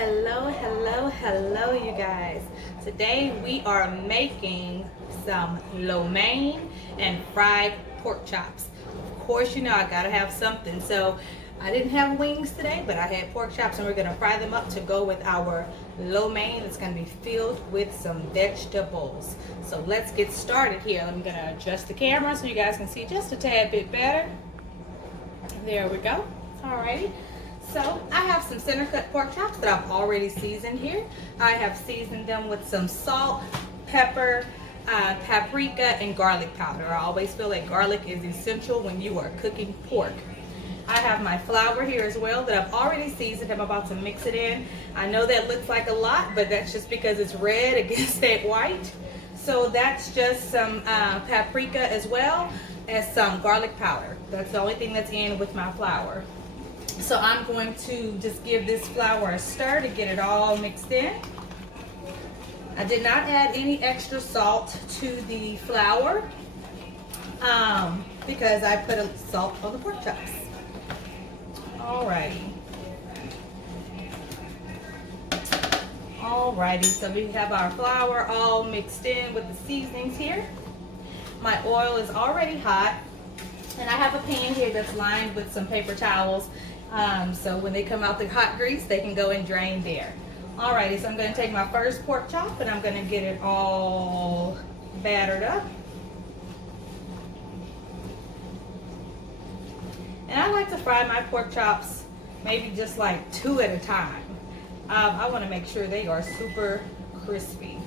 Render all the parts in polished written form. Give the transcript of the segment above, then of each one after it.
Hello, you guys. Today we are making some lo mein and fried pork chops. Of course, you know I gotta have something. So I didn't have wings today, but I had pork chops, and we're gonna fry them up to go with our lo mein. It's gonna be filled with some vegetables. So let's get started here. I'm gonna adjust the camera so you guys can see just a tad bit better. There we go. Alrighty. So I have some center cut pork chops that I've already seasoned here. I have seasoned them with some salt, pepper, paprika, and garlic powder. I always feel like garlic is essential when you are cooking pork. I have my flour here as well that I've already seasoned. I'm about to mix it in. I know that looks like a lot, but that's just because it's red against that white. So that's just some paprika as well as some garlic powder. That's the only thing that's in with my flour. So I'm going to just give this flour a stir to get it all mixed in. I did not add any extra salt to the flour because I put a salt on the pork chops. Alrighty. Alrighty, so we have our flour all mixed in with the seasonings here. My oil is already hot, and I have a pan here that's lined with some paper towels. So when they come out the hot grease, they can go and drain there. Alrighty, so I'm going to take my first pork chop and I'm going to get it all battered up. And I like to fry my pork chops maybe just like 2 at a time. I want to make sure they are super crispy.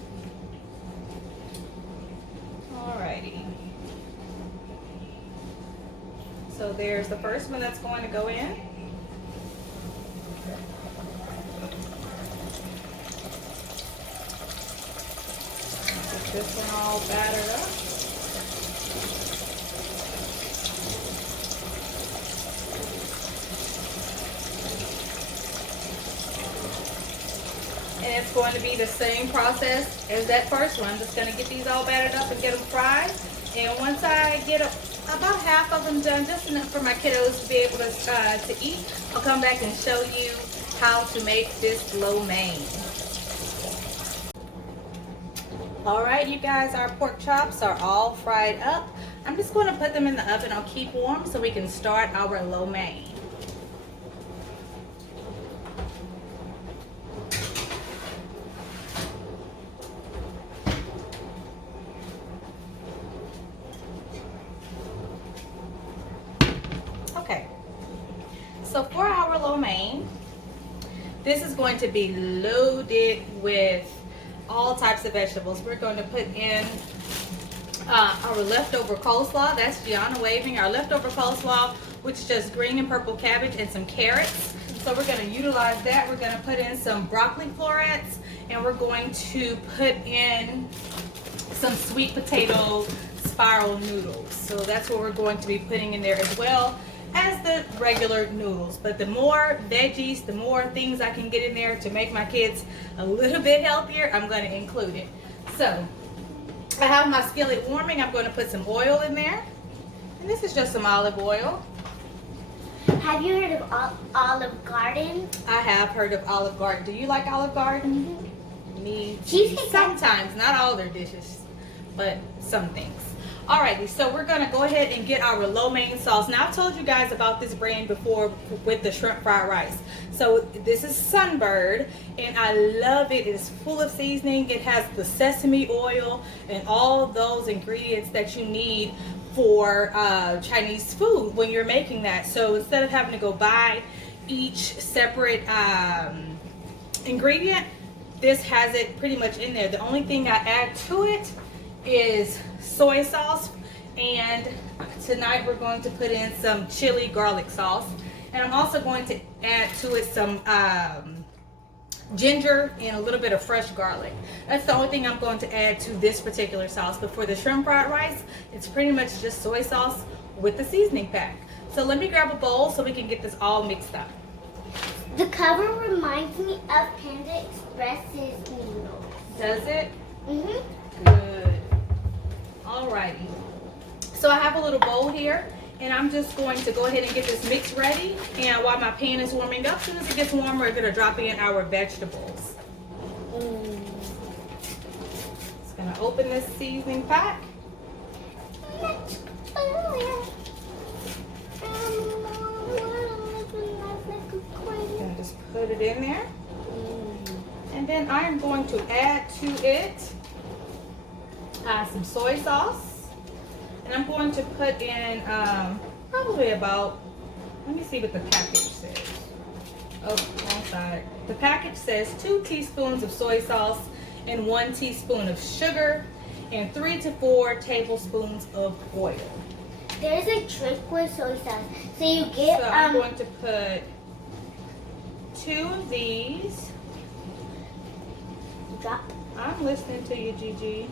Alrighty. So there's the first one that's going to go in. Get this one all battered up. And it's going to be the same process as that first one. I'm just going to get these all battered up and get them fried. And once I get about half of them done, just enough for my kiddos to be able to eat, I'll come back and show you how to make this lo mein. Alright, you guys, our pork chops are all fried up. I'm just going to put them in the oven. I'll keep warm so we can start our lo mein. Okay, so for our lo mein, this is going to be loaded with all types of vegetables. We're going to put in our leftover coleslaw. That's Gianna waving. Our leftover coleslaw, which is just green and purple cabbage and some carrots. So we're going to utilize that. We're going to put in some broccoli florets, and we're going to put in some sweet potato spiral noodles. So that's what we're going to be putting in there as well as the regular noodles. But the more veggies, the more things I can get in there to make my kids a little bit healthier, I'm going to include it. So I have my skillet warming. I'm going to put some oil in there, and this is just some olive oil. Have you heard of Olive Garden? I have heard of Olive Garden. Do you like Olive Garden? Mm-hmm. Me sometimes, not all their dishes, but some things. Alrighty, so we're gonna go ahead and get our lo mein sauce. Now, I've told you guys about this brand before with the shrimp fried rice. So this is Sunbird, and I love it. It is full of seasoning. It has the sesame oil and all those ingredients that you need for Chinese food when you're making that. So instead of having to go buy each separate ingredient, this has it pretty much in there. The only thing I add to it is soy sauce, and tonight we're going to put in some chili garlic sauce, and I'm also going to add to it some ginger and a little bit of fresh garlic. That's the only thing I'm going to add to this particular sauce. But for the shrimp fried rice, it's pretty much just soy sauce with the seasoning pack. So let me grab a bowl so we can get this all mixed up. The cover reminds me of Panda Express's noodles. Does it? Mm-hmm. Good. Alrighty. So I have a little bowl here, And I'm just going to go ahead and get this mix ready. And while my pan is warming up, as soon as it gets warmer, we're going to drop in our vegetables. Just going to open this seasoning pack. And just put it in there. And then I am going to add to it some soy sauce. And I'm going to put in probably about, let me see what the package says. Oh, wrong side. The package says 2 teaspoons of soy sauce and 1 teaspoon of sugar and 3 to 4 tablespoons of oil. There's a trick with soy sauce. So you get So I'm going to put 2 of these. Drop. I'm listening to you, Gigi.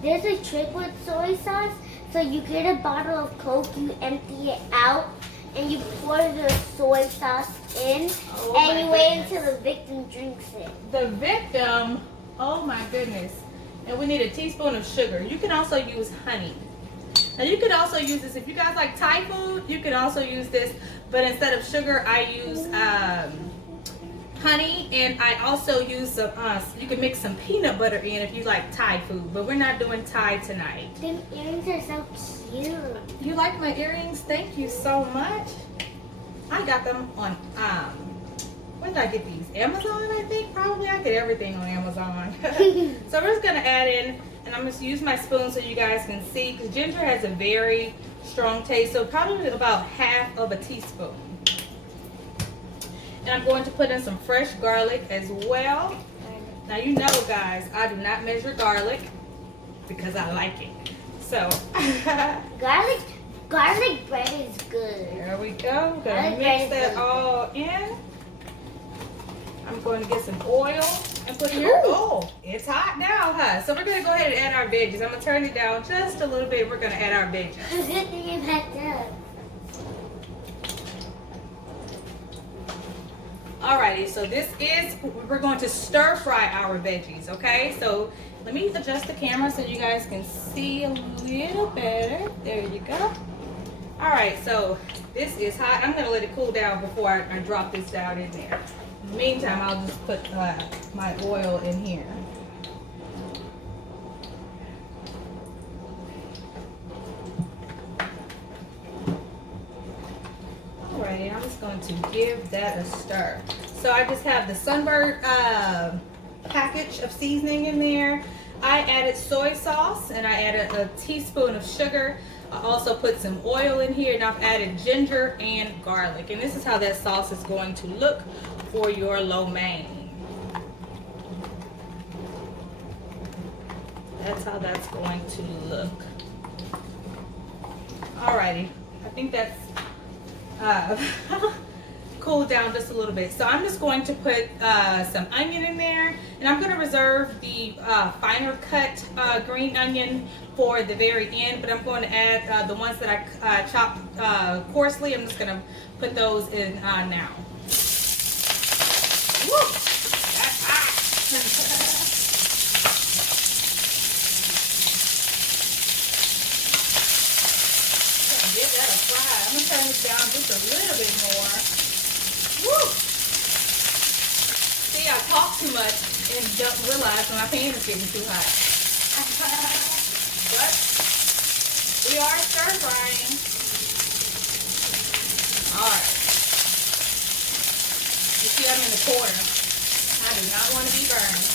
There's a trick with soy sauce. So you get a bottle of Coke, you empty it out, and you pour the soy sauce in, and you wait until the victim drinks it. The victim, oh my goodness. And we need a teaspoon of sugar. You can also use honey. Now you could also use this, if you guys like Thai food, you can also use this, but instead of sugar, I use honey, and I also use some, you can mix some peanut butter in if you like Thai food, but we're not doing Thai tonight. Them earrings are so cute. You like my earrings? Thank you so much. I got them on, where did I get these? Amazon, I think, probably. I get everything on Amazon. So we're just gonna add in, and I'm just use my spoon so you guys can see, because ginger has a very strong taste, so probably about half of a teaspoon. And I'm going to put in some fresh garlic as well. Now you know, guys, I do not measure garlic because I like it. So garlic bread is good. There we go. We're gonna mix that all in. I'm going to get some oil and put it here. Oh, it's hot now, huh? So we're gonna go ahead and add our veggies. I'm gonna turn it down just a little bit. We're gonna add our veggies. Good thing you packed up. Alrighty, so this is, we're going to stir fry our veggies, okay? So let me adjust the camera so you guys can see a little better. There you go. Alright, so this is hot. I'm going to let it cool down before I drop this down in there. In the meantime, I'll just put my oil in here. Alrighty, I'm just going to give that a stir. So I just have the Sunbird package of seasoning in there. I added soy sauce and I added a teaspoon of sugar. I also put some oil in here, and I've added ginger and garlic. And this is how that sauce is going to look for your lo mein. That's how that's going to look. Alrighty, I think that's cool down just a little bit. So I'm just going to put some onion in there, and I'm going to reserve the finer cut green onion for the very end, but I'm going to add the ones that I chopped coarsely. I'm just going to put those in now. Woo! That's hot! Give that a fry. I'm going to turn this down just a little bit more. Woo! See, I talk too much and don't realize when my pan is getting too hot. But we are stir frying. Alright. You see, I'm in the corner. I do not want to be burned.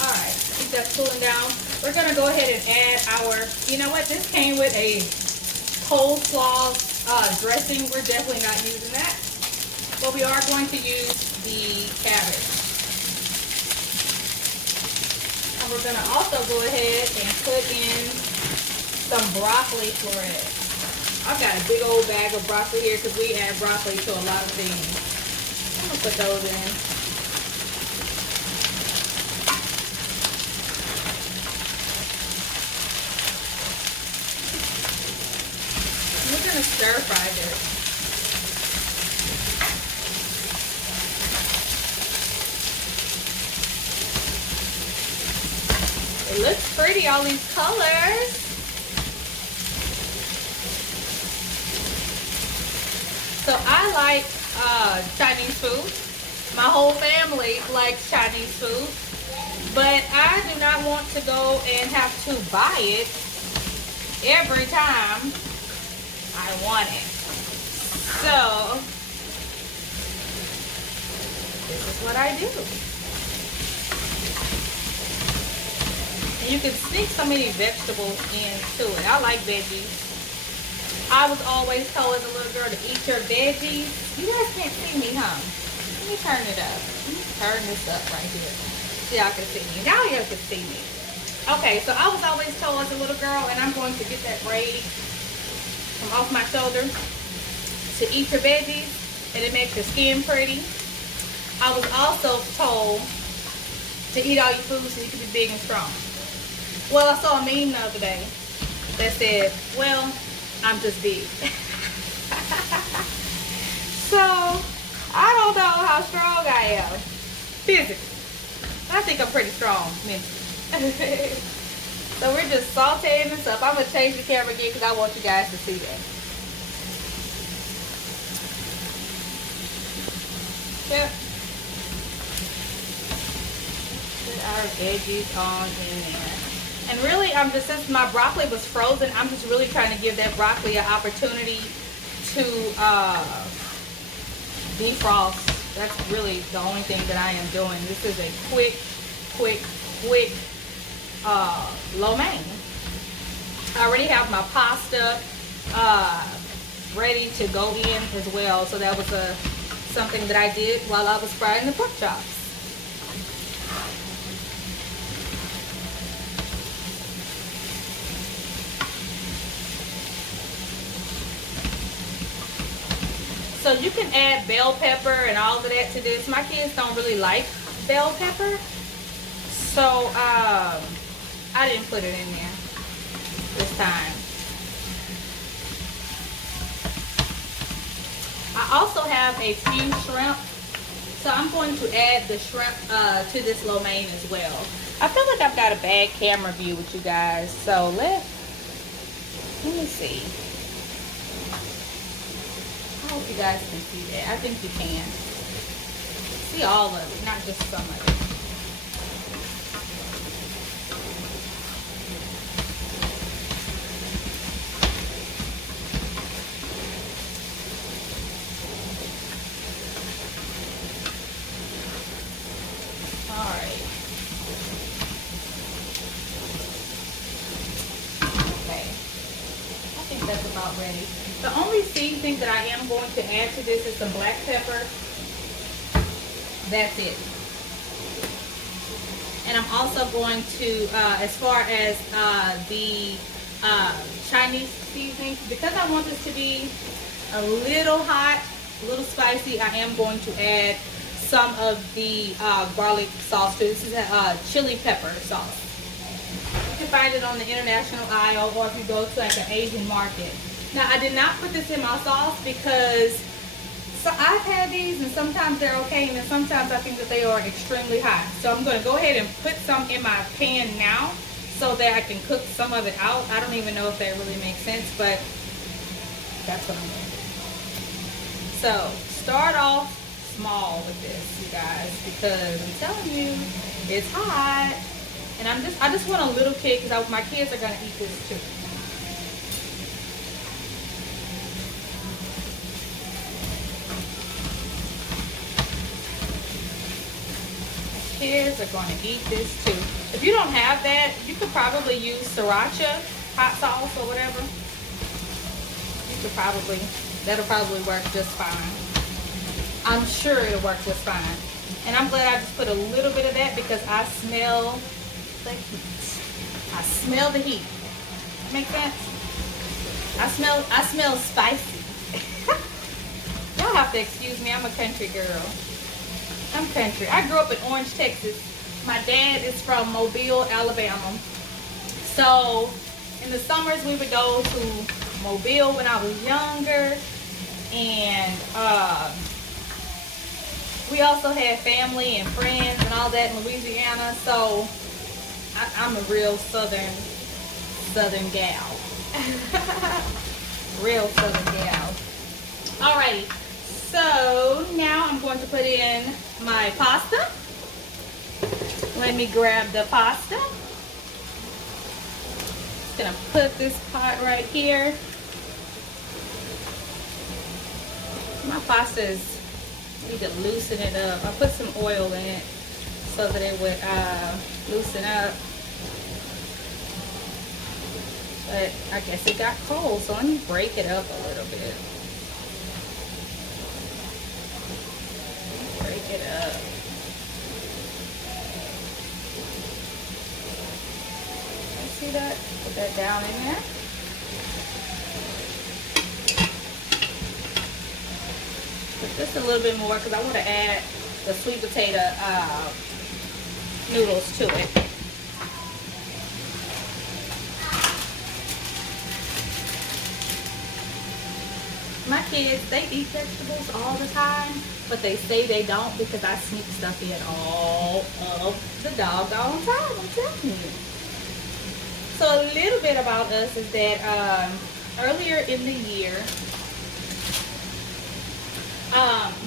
Alright, I think that's cooling down. We're going to go ahead and add our, you know what, this came with a coleslaw dressing. We're definitely not using that. But we are going to use the cabbage. And we're going to also go ahead and put in some broccoli florets. I've got a big old bag of broccoli here because we add broccoli to a lot of things. I'm going to put those in. We're going to stir fry this. It looks pretty, all these colors. So I like Chinese food. My whole family likes Chinese food. But I do not want to go and have to buy it every time I want it. So this is what I do. And you can sneak so many vegetables into it. I like veggies. I was always told as a little girl to eat your veggies. You guys can't see me, huh? Let me turn it up. Let me turn this up right here. So y'all can see me. Now y'all can see me. Okay, so I was always told as a little girl, and I'm going to get that braid from off my shoulder, to eat your veggies, and it makes your skin pretty. I was also told to eat all your food so you can be big and strong. Well, I saw a meme the other day that said, well, I'm just big. So, I don't know how strong I am physically. I think I'm pretty strong mentally. So we're just sauteing this up. I'm going to change the camera again because I want you guys to see that. Yep. Put our veggies on in there. And really, since my broccoli was frozen, I'm just really trying to give that broccoli an opportunity to defrost. That's really the only thing that I am doing. This is a quick lo mein. I already have my pasta ready to go in as well. So that was something that I did while I was frying the pork chops. So you can add bell pepper and all of that to this. My kids don't really like bell pepper, so I didn't put it in there this time. I also have a few shrimp, so I'm going to add the shrimp to this lo mein as well. I feel like I've got a bad camera view with you guys, so let me see. I hope you guys can see that. I think you can. See all of it, not just some of it. Alright. Okay. I think that's about ready. The only seasoning that I am going to add to this is some black pepper. That's it. And I'm also going to, as far as the Chinese seasoning, because I want this to be a little hot, a little spicy, I am going to add some of the garlic sauce to this. This is a chili pepper sauce. You can find it on the international aisle, or if you go to like an Asian market. Now, I did not put this in my sauce because I've had these and sometimes they're okay, and then sometimes I think that they are extremely hot. So I'm going to go ahead and put some in my pan now so that I can cook some of it out. I don't even know if that really makes sense, but that's what I'm doing. So start off small with this, you guys, because I'm telling you, it's hot. And I just want a little kid because my kids are going to eat this too. Kids are going to eat this too. If you don't have that, you could probably use sriracha hot sauce or whatever. That'll probably work just fine. I'm sure it'll work just fine. And I'm glad I just put a little bit of that because I smell the heat. I smell the heat. That make sense? I smell spicy. Y'all have to excuse me, I'm a country girl. I'm country. I grew up in Orange, Texas. My dad is from Mobile, Alabama. So in the summers we would go to Mobile when I was younger, and we also had family and friends and all that in Louisiana. So I'm a real southern gal. Real southern gal. Alrighty. So now I'm going to put in my pasta. Let me grab the pasta. Just gonna put this pot right here. My pasta is, I need to loosen it up. I put some oil in it so that it would loosen up. But I guess it got cold, so let me break it up a little bit. Break it up. See that? Put that down in there. Put just a little bit more because I want to add the sweet potato noodles to it. My kids, they eat vegetables all the time, but they say they don't because I sneak stuff in all of the doggone time, I'm telling you. So a little bit about us is that earlier in the year,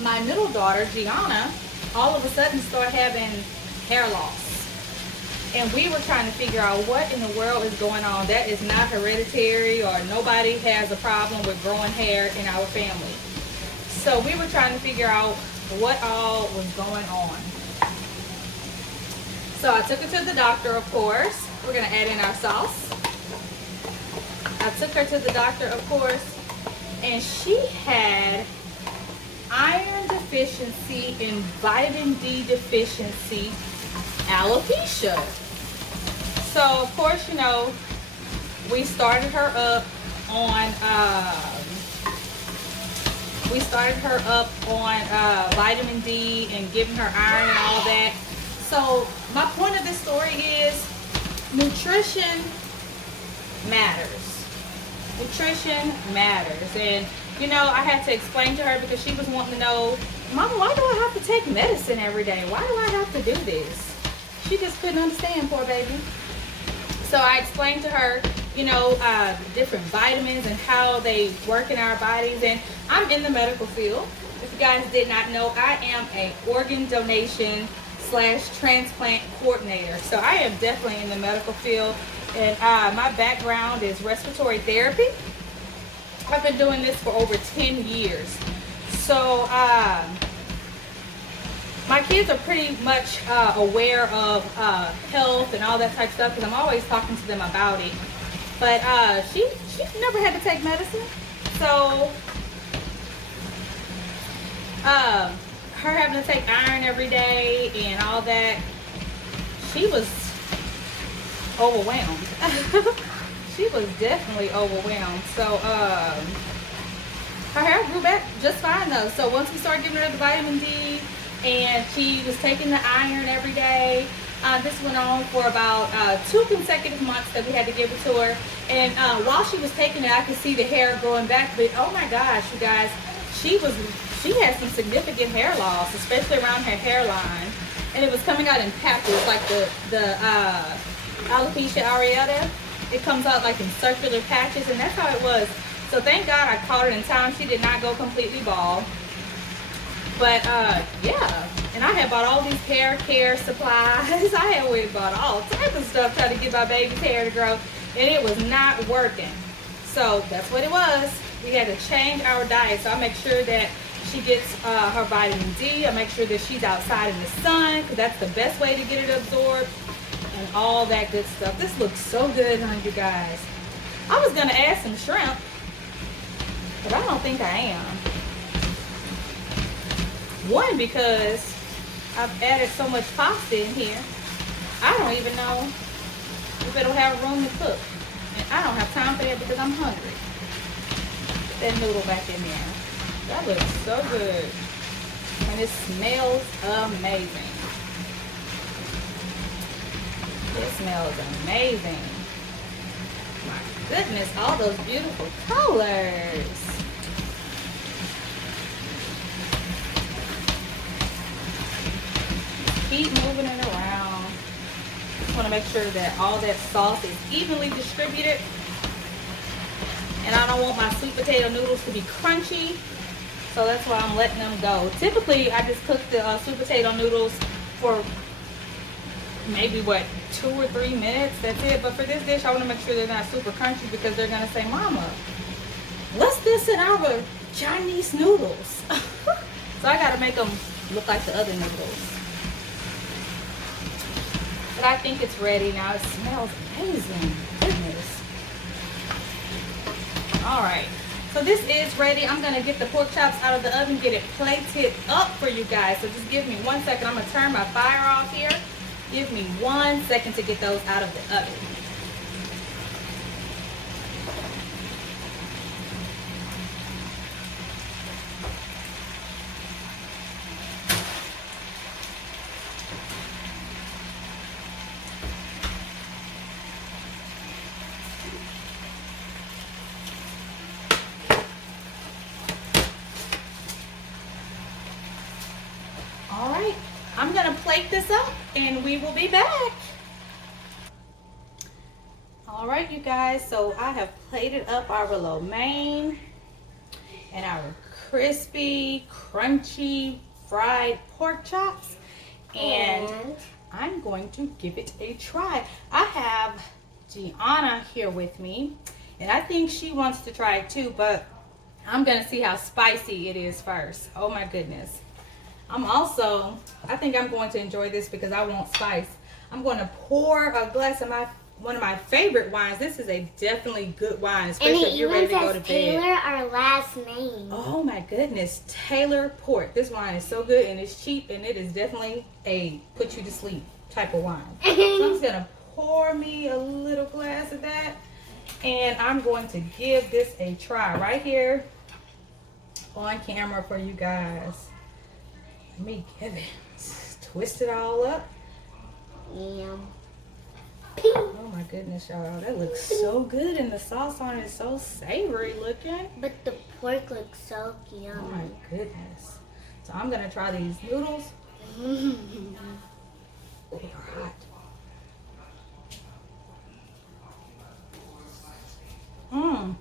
my middle daughter, Gianna, all of a sudden started having hair loss. And we were trying to figure out what in the world is going on. That is not hereditary, or nobody has a problem with growing hair in our family. So we were trying to figure out what all was going on. So I took her to the doctor, of course. We're gonna add in our sauce. I took her to the doctor, of course, and she had iron deficiency and vitamin D deficiency alopecia. So of course, you know, we started her up on vitamin D and giving her iron and all that. So my point of this story is nutrition matters. Nutrition matters. And you know, I had to explain to her because she was wanting to know, Mama, why do I have to take medicine every day? Why do I have to do this? She just couldn't understand, poor baby. So I explained to her, you know, different vitamins and how they work in our bodies. And I'm in the medical field. If you guys did not know, I am an organ donation / transplant coordinator. So I am definitely in the medical field. And my background is respiratory therapy. I've been doing this for over 10 years. So my kids are pretty much aware of health and all that type of stuff because I'm always talking to them about it. But she never had to take medicine. So her having to take iron every day and all that, she was overwhelmed. She was definitely overwhelmed. So her hair grew back just fine though. So once we started giving her the vitamin D and she was taking the iron every day, this went on for about 2 consecutive months that we had to give it to her. And while she was taking it, I could see the hair growing back. But oh my gosh, you guys, she had some significant hair loss, especially around her hairline. And it was coming out in patches, like the alopecia areata. It comes out like in circular patches, and that's how it was. So thank God I caught it in time. She did not go completely bald. But yeah, and I had bought all these hair care supplies. I had always bought all types of stuff trying to get my baby's hair to grow, and it was not working. So that's what it was. We had to change our diet. So I make sure that she gets her vitamin D. I make sure that she's outside in the sun, because that's the best way to get it absorbed, and all that good stuff. This looks so good on you guys. I was gonna add some shrimp, but I don't think I am. One, because I've added so much pasta in here, I don't even know if it'll have room to cook. And I don't have time for that because I'm hungry. Put that noodle back in there. That looks so good. And it smells amazing. It smells amazing. My goodness, all those beautiful colors. Keep moving it around. Just want to make sure that all that sauce is evenly distributed. And I don't want my sweet potato noodles to be crunchy. So that's why I'm letting them go. Typically, I just cook the sweet potato noodles for maybe, what, 2 or 3 minutes. That's it. But for this dish, I want to make sure they're not super crunchy because they're going to say, Mama, what's this in our Chinese noodles? So I got to make them look like the other noodles. But I think it's ready now. It smells amazing. Goodness. All right. So this is ready. I'm going to get the pork chops out of the oven, get it plated up for you guys. So just give me 1 second. I'm going to turn my fire off here. Give me 1 second to get those out of the oven. All right, I'm gonna plate this up and we will be back. All right, you guys, so I have plated up our lo mein and our crispy, crunchy, fried pork chops, and I'm going to give it a try. I have Gianna here with me, and I think she wants to try it too, but I'm gonna see how spicy it is first. Oh my goodness. I think I'm going to enjoy this because I want spice. I'm going to pour a glass of one of my favorite wines. This is a definitely good wine, especially if you're ready to go to bed. Taylor, our last name. Oh my goodness, Taylor Port. This wine is so good and it's cheap, and it is definitely a put you to sleep type of wine. So I'm just going to pour me a little glass of that, and I'm going to give this a try right here on camera for you guys. Let me give it, twist it all up. Yeah. Oh my goodness, y'all. That looks so good, and the sauce on it is so savory looking. But the pork looks so yummy. Oh my goodness. So I'm going to try these noodles. They are hot. Mmm.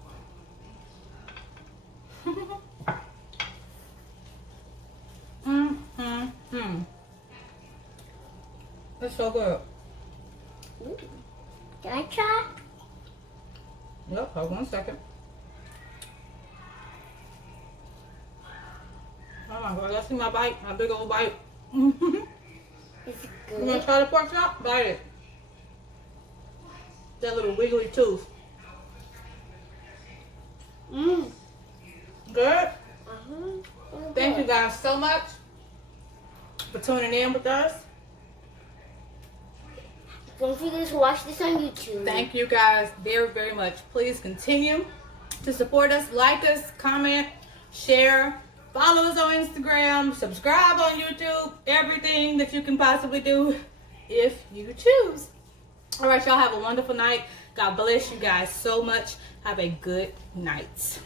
It's so good. Ooh. Can I try? Yep, hold 1 second. Oh my God, let's see my bite, my big old bite. Is it good? You gonna try the pork chop? Bite it. That little wiggly tooth. Mmm. Good? Uh-huh. Thank you guys so much for tuning in with us. Don't forget to watch this on YouTube. Thank you guys very, very much. Please continue to support us, like us, comment, share, follow us on Instagram, subscribe on YouTube, everything that you can possibly do if you choose. All right, y'all have a wonderful night. God bless you guys so much. Have a good night.